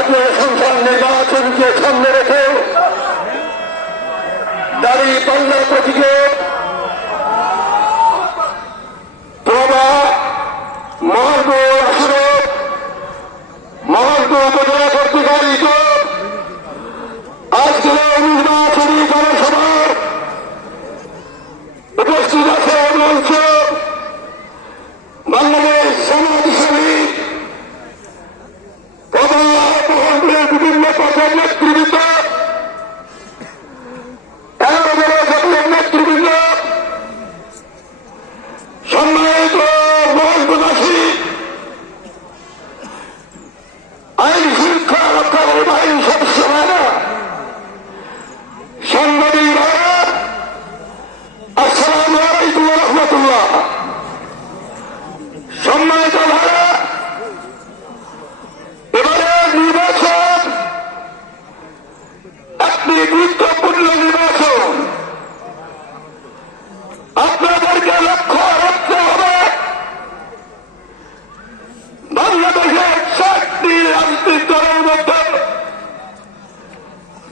জাতীয় সংসদ নির্বাচনকে সামনে রেখে দাঁড়িপাল্লা প্রতীকে উপজেলা কর্তৃক আয়োজিত আজকের নির্বাচনী জনসভার উপস্থিত আছে মঞ্চ বাংলাদেশ জামায়াত ইসলামী মহলগুলির বিভিন্ন পর্যায়ের নেতৃবৃন্দ, জাতীয় নেতৃবৃন্দ, সম্মানিত মহলবাসী, আইন শৃঙ্খলা রক্ষাকারী বাহিনীর সদস্য ভাইরা, সাংবাদিক ভাইরা, আসসালামু আলাইকুম ওয়া রাহমাতুল্লাহ। সম্মানিত ভাইরা, এবারে নির্বাচন একটি গুরুত্বপূর্ণ নির্বাচন। আপনাদেরকে লক্ষ্য রাখতে হবে বাংলাদেশের 4টি রাজনৈতিক দলের মধ্যে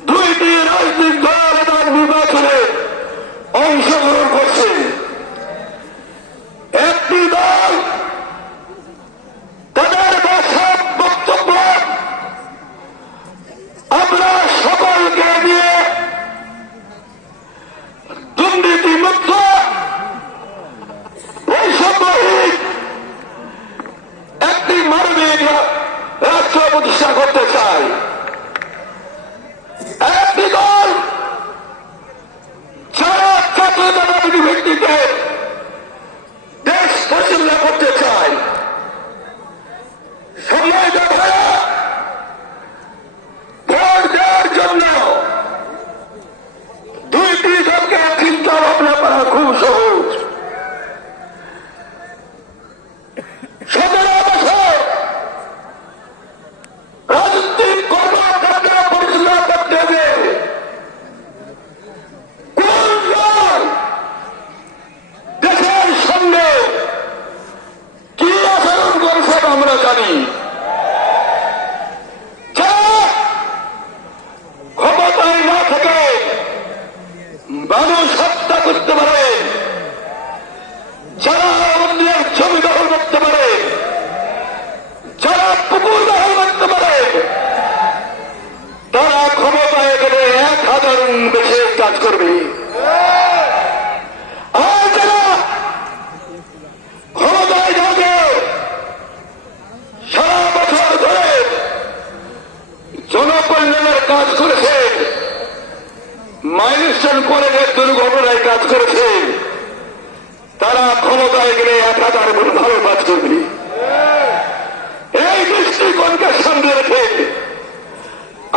2টি রাজনৈতিক দল এবার নির্বাচনে অংশগ্রহণ করছে। একটি দল তাদের বাস্তব বক্তব্য আমরা সকলকে নিয়ে দুর্নীতিমুক্ত বৈষম্যহীন একটি মানবিক রাষ্ট্র প্রতিষ্ঠা করতে চাই। একটি দল যারা জাতীয়তাবাদী ভিত্তিতে দেশ পরিচালনা করতে চায়। সম্মানিত ভাইরা, ভোট দেওয়ার জন্য 2টি দলকে চিন্তা ভাবনা করা খুব সহজ। 17 বছর রাজনৈতিক কর্মকাণ্ড পরিচালনা করতে হবে। কোন দল দেশের সঙ্গে কি আচরণ করেছে আমরা জানি। ক্ষমতায় না থেকে মানুষ হত্যা করতে পারে, যারা অন্যের জমি দখল করতে পারে, যারা পুকুর দখল করতে পারে, তারা ক্ষমতায় গেলে 1000 বেশি কাজ করবে। আর যারা ক্ষমতায় যাবে সারা বছর ধরে জনকল্যাণের কাজ করেছে, মাইলস্টোন কলেজের দুর্ঘটনায় কাজ করেছে, তারা ক্ষমতায় গেলে 1000 গুণ ভালো কাজ করবে। এই দৃষ্টিকোণকে সামনে রেখে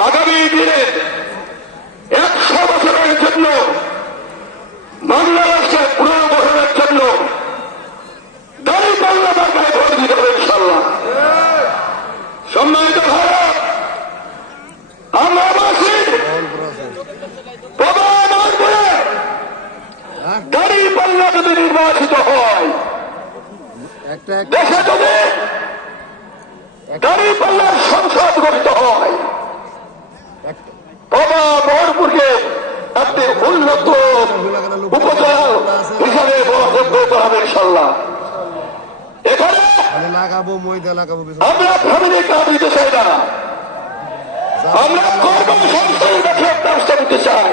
আগামী দিনে 100 বছরের জন্য বাংলাদেশকে পুনর্গঠনের জন্য দাঁড়িপাল্লা মার্কায় ভোট দিতে হবে ইনশাআল্লাহ। সম্মানিত ভারত, আমরা বাসী দাঁড়িপাল্লা যদি নির্বাচিত হয়, দেশে যদি দাঁড়িপাল্লার সংসদ গঠিত হয়, বাবা মোহনপুরকে একটি উন্নত উপজেলা হিসাবে করা হবে ইনশাআল্লাহ। এখানে আমরা ফ্যামিলি কার্ড দিতে চাই না, আমরা কর্মসংস্থান ব্যবস্থা দিতে চাই।